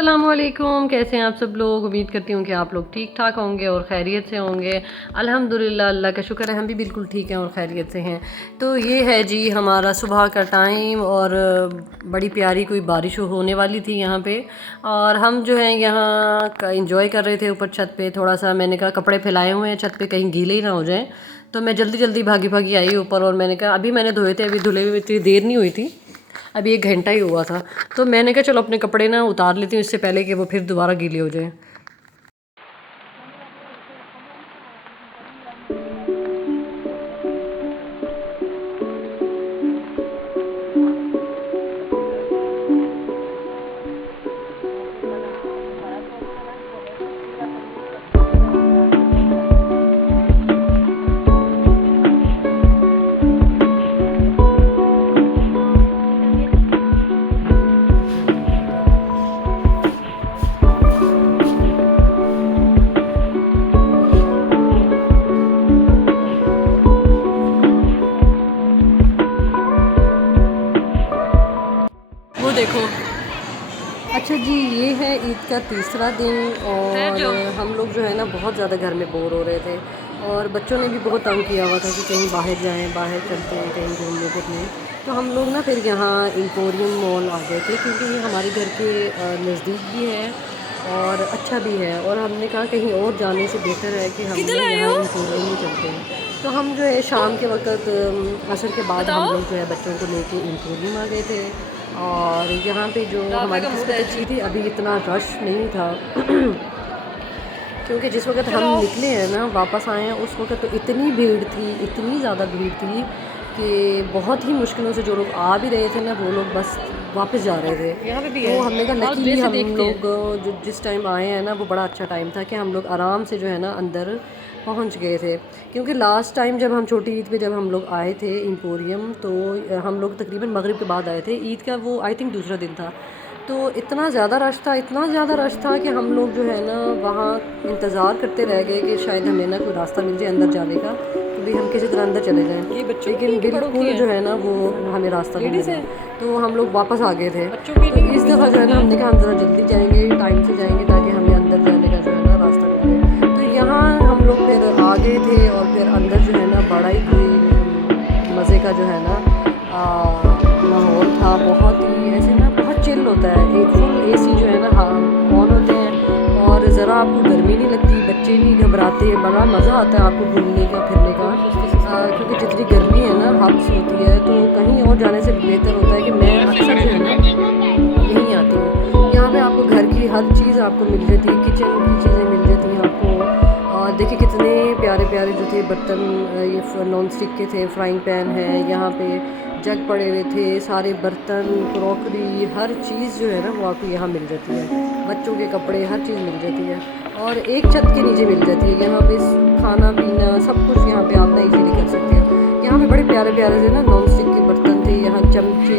अस्सलामुअलैकुम, कैसे हैं आप सब लोग। उम्मीद करती हूँ कि आप लोग ठीक ठाक होंगे और खैरियत से होंगे। अल्हम्दुलिल्लाह, अल्लाह का शुक्र है, हम भी बिल्कुल ठीक हैं और खैरियत से हैं। तो ये है जी हमारा सुबह का टाइम और बड़ी प्यारी कोई बारिश होने वाली थी यहाँ पे। और हम जो है यहाँ इंजॉय कर रहे थे ऊपर छत पे। थोड़ा सा मैंने कहा कपड़े फैलाए हुए हैं छत पे, कहीं गीले ही ना हो जाएं, तो मैं जल्दी जल्दी भागी भागी आई ऊपर। और मैंने कहा अभी मैंने धोए थे, अभी धुले हुए इतनी देर नहीं हुई थी, अभी 1 घंटा ही हुआ था। तो मैंने कहा चलो अपने कपड़े ना उतार लेती हूँ इससे पहले कि वो फिर दोबारा गीले हो जाए। वो देखो। अच्छा जी, ये है ईद का तीसरा दिन और हम लोग जो है ना बहुत ज़्यादा घर में बोर हो रहे थे और बच्चों ने भी बहुत तंग किया हुआ था कि कहीं बाहर जाएं, बाहर चलते हैं कहीं घूमने फिरने। तो हम लोग ना फिर यहाँ एम्पोरियम मॉल आ गए थे, क्योंकि ये हमारे घर के नज़दीक भी है और अच्छा भी है। और हमने कहा कहीं और जाने से बेहतर है कि हम यहाँ एम्पोरियम ही चलते हैं। तो हम जो है शाम के वक्त असर के बाद हम लोग जो है बच्चों को लेके एम्पोरियम आ गए थे। और यहाँ पे जो हमारी किस्मत अच्छी थी, अभी इतना रश नहीं था क्योंकि जिस वक्त हम निकले हैं ना वापस आए हैं उस वक्त तो इतनी भीड़ थी, इतनी ज़्यादा भीड़ थी कि बहुत ही मुश्किलों से जो लोग आ भी रहे थे ना वो लोग बस वापस जा रहे थे। यहाँ पे भी तो हमने कहा लकीली हम लोग जो जिस टाइम आए हैं ना वो बड़ा अच्छा टाइम था कि हम लोग आराम से जो है ना अंदर पहुंच गए थे। क्योंकि लास्ट टाइम जब हम छोटी ईद पे जब हम लोग आए थे एम्पोरियम, तो हम लोग तकरीबन मगरिब के बाद आए थे। ईद का वो आई थिंक दूसरा दिन था। तो इतना ज़्यादा रश था, इतना ज़्यादा रश था कि हम लोग जो है ना वहाँ इंतज़ार करते रह गए कि शायद हमें ना कोई रास्ता मिल जाए अंदर जाने का, तो भी हम किसी तरह अंदर चले जाएँ। लेकिन बिल्कुल जो है ना वो हमें रास्ता नहीं मिला, तो हम लोग वापस आ गए थे। तो इस दफ़ा जो है ना हमने कहा हम ज़रा जल्दी जाएँगे, टाइम से जाएँगे ताकि हमें अंदर जाने का जो है ना रास्ता मिले। तो यहाँ हम लोग फिर आ गए थे और फिर अंदर जो है ना बड़ा ही कोई मज़े का जो है ना माहौल था। बहुत ही ऐसे ना बहुत चिल होता है, एक फुल एसी जो है ना ऑन होते हैं और ज़रा आपको गर्मी नहीं लगती, बच्चे नहीं घबराते, बड़ा मज़ा आता है आपको घूमने का फिरने का। क्योंकि जितनी गर्मी है ना हब्स होती है, तो कहीं और जाने से बेहतर होता है कि मैं अक्सर जो है ना यहीं आती हूँ। यहाँ पे आपको घर की हर चीज़ आपको मिल जाती है, किचन की चीज़ें मिल जाती हैं आपको। और देखिए कितने प्यारे प्यारे जो थे बर्तन, ये नॉन स्टिक के थे, फ्राइंग पैन है, यहाँ पे जग पड़े हुए थे, सारे बर्तन, क्रॉकरी, हर चीज़ जो है ना वो आपको यहाँ मिल जाती है। बच्चों के कपड़े, हर चीज़ मिल जाती है और एक छत के नीचे मिल जाती है। यहाँ पे खाना पीना सब कुछ यहाँ पे आप ना इजीली कर सकते हैं। यहाँ पे बड़े प्यारे प्यारे से ना नॉन स्टिक के बर्तन थे, यहाँ चमचे,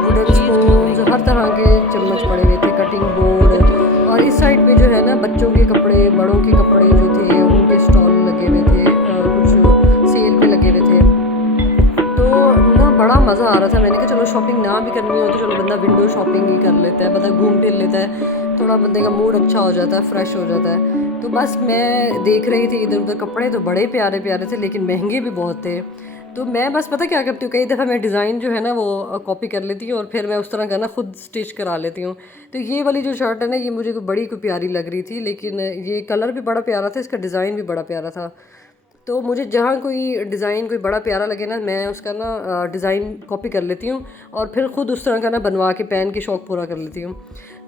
वुडन स्पून, हर तरह के चम्मच पड़े हुए थे, कटिंग बोर्ड। और इस साइड पे जो है ना बच्चों के कपड़े, बड़ों के कपड़े जो थे उनके स्टॉल लगे हुए थे, कुछ सेल पे लगे हुए थे। तो ना बड़ा मज़ा आ रहा था। मैंने कहा चलो शॉपिंग ना भी करनी हो तो चलो बंदा विंडो शॉपिंग ही कर लेता है, बंदा घूम फिर लेता है। थोड़ा बंदे का मूड अच्छा हो जाता है, फ्रेश हो जाता है। तो बस मैं देख रही थी इधर उधर, कपड़े तो बड़े प्यारे प्यारे थे लेकिन महंगे भी बहुत थे। तो मैं बस पता क्या करती हूँ, कई दफ़ा मैं डिज़ाइन जो है ना वो कॉपी कर लेती हूँ और फिर मैं उस तरह का ना खुद स्टिच करा लेती हूँ। तो ये वाली जो शर्ट है ना, ये मुझे कोई प्यारी लग रही थी, लेकिन ये कलर भी बड़ा प्यारा था, इसका डिज़ाइन भी बड़ा प्यारा था। तो मुझे जहाँ कोई डिज़ाइन कोई बड़ा प्यारा लगे ना, मैं उसका ना डिज़ाइन कॉपी कर लेती हूँ और फिर ख़ुद उस तरह का ना बनवा के पहन के शौक़ पूरा कर लेती हूँ।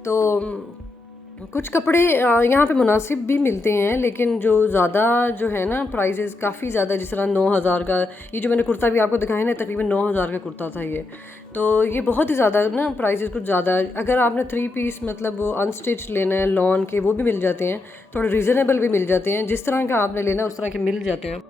तो कुछ कपड़े यहाँ पे मुनासिब भी मिलते हैं, लेकिन जो ज़्यादा जो है ना प्राइसेस काफ़ी ज़्यादा, जिस तरह 9,000 का ये जो मैंने कुर्ता भी आपको दिखाया ना, तकरीबन 9,000 का कुर्ता था ये। तो ये बहुत ही ज़्यादा ना प्राइसेस कुछ ज़्यादा। अगर आपने 3 पीस मतलब वो अनस्टिच लेना है लॉन के, वो भी मिल जाते हैं, थोड़े रीज़नेबल भी मिल जाते हैं, जिस तरह का आपने लेना उस तरह के मिल जाते हैं।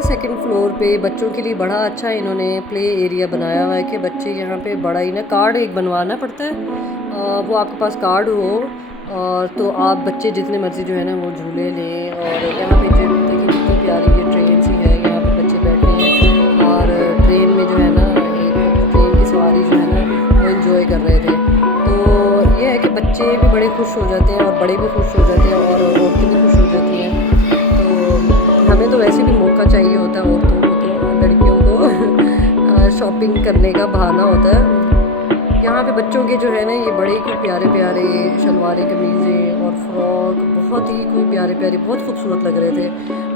सेकंड फ्लोर पे बच्चों के लिए बड़ा अच्छा इन्होंने प्ले एरिया बनाया हुआ है कि बच्चे यहाँ पे बड़ा ही ना कार्ड एक बनवाना पड़ता है, वो आपके पास कार्ड हो और तो आप बच्चे जितने मर्ज़ी जो है ना वो झूले लें। और यहाँ पे जो देखिए कितनी प्यारी ये ट्रेन सी है, यहाँ पे बच्चे बैठे हैं और ट्रेन में जो है ना एक ट्रेन की सवारी जो है ना वो इन्जॉय कर रहे थे। तो ये है कि बच्चे भी बड़े खुश हो जाते हैं और बड़े भी खुश हो जाते हैं और औरतें भी खुश हो जाती हैं। हमें तो वैसे भी मौका चाहिए होता है औरतों को, तो लड़कियों को शॉपिंग करने का बहाना होता है। यहाँ पे बच्चों के जो है ना ये बड़े ही प्यारे प्यारे शलवारें कमीज़ें और फ्रॉक बहुत ही कोई प्यारे प्यारे बहुत खूबसूरत लग रहे थे।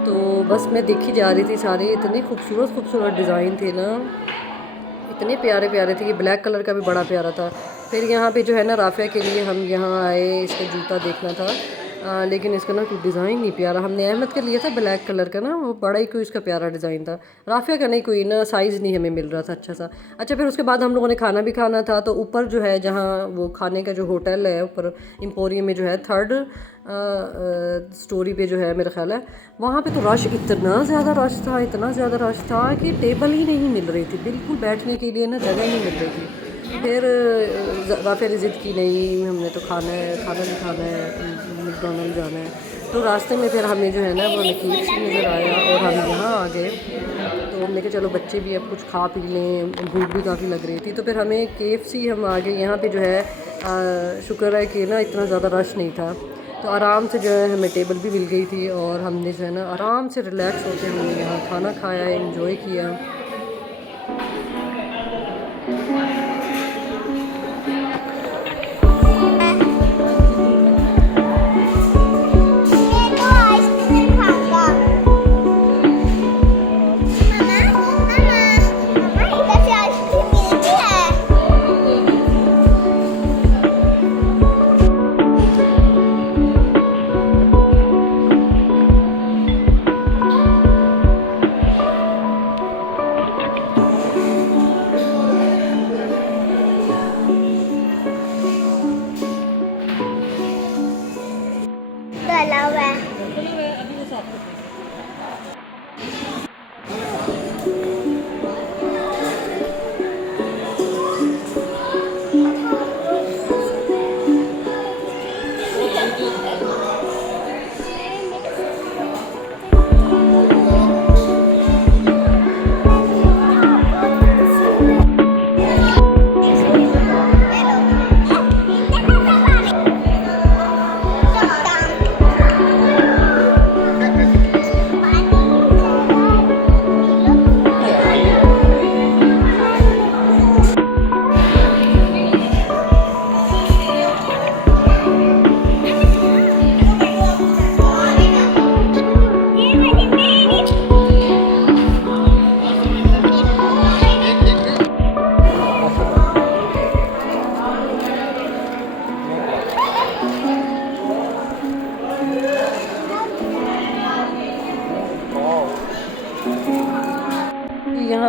तो बस मैं देखी जा रही थी, सारे इतने खूबसूरत खूबसूरत डिज़ाइन थे ना, इतने प्यारे प्यारे थे। ये ब्लैक कलर का भी बड़ा प्यारा था। फिर यहाँ पे जो है ना राफ़िया के लिए हम यहाँ आए, इसका जूता देखना था, लेकिन इसका ना कोई डिज़ाइन नहीं प्यारा। हमने अहमद का लिया था ब्लैक कलर का ना, वो बड़ा ही कोई इसका प्यारा डिज़ाइन था। राफ़िया का नहीं कोई ना साइज़ नहीं हमें मिल रहा था अच्छा सा। अच्छा फिर उसके बाद हम लोगों ने खाना भी खाना था, तो ऊपर जो है जहाँ वो खाने का जो होटल है ऊपर एम्पोरियम में जो है 3rd स्टोरी पे जो है मेरा ख्याल है, वहाँ पे तो रश इतना ज़्यादा रश था, इतना ज़्यादा रश था कि टेबल ही नहीं मिल रही थी, बिल्कुल बैठने के लिए ना जगह नहीं मिल रही थी। फिर राफ़िया ने ज़िद की, नहीं हमने तो खाना है, खाना नहीं खाना है, मैकडॉनल्ड जाना है। तो रास्ते में फिर हमें जो है ना वो KFC नज़र आया और हम यहाँ आ गए। तो हमने कहा चलो बच्चे भी अब कुछ खा पी लें, भूख भी काफ़ी लग रही थी। तो फिर हमें KFC हम आ गए। यहाँ पे जो है शुक्र है कि ना इतना ज़्यादा रश नहीं था, तो आराम से जो है हमें टेबल भी मिल गई थी और हमने जो है ना आराम से रिलैक्स होकर हमने यहाँ खाना खाया, एंजॉय किया।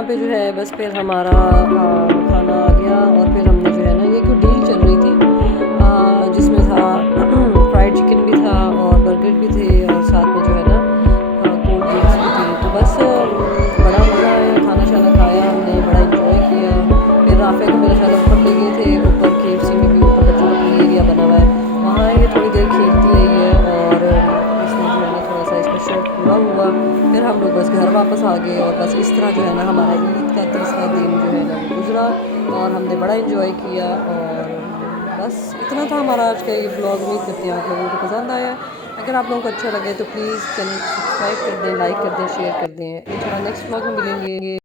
यहाँ पे जो है बस फिर हमारा खाना आ गया और फिर हमने जो है ना, ये कोई डील चल रही थी जिसमें था फ्राइड चिकन भी था और बर्गर भी थे और साथ में जो है ना कोल्ड ड्रिंक्स भी थी। तो बस बड़ा मज़ा आया, खाना शाना खाया हमने, बड़ा इंजॉय किया। फिर राफे को मेरे ख्याल ऊपर ले गए थे, ऊपर KFC में भी ऊपर बच्चों का प्ले एरिया बना हुआ है, वहाँ ये थोड़ी देर खेलती रही है और इसमें जो है ना थोड़ा सा इसका शौक पूरा हुआ। फिर हम लोग बस घर वापस आ गए और बस इस तरह जो है ना हमारा ईद का तीसरा दिन जो है ना वो गुजरा और हमने बड़ा इंजॉय किया। और बस इतना था हमारा आज का ये ब्लॉग। उम्मीद करती हूँ आप लोगों को पसंद आया। अगर आप लोगों को अच्छा लगे तो प्लीज़ चैनल सब्सक्राइब कर दें, लाइक कर दें, शेयर कर दें। इंशाल्लाह नेक्स्ट ब्लॉग में मिलेंगे।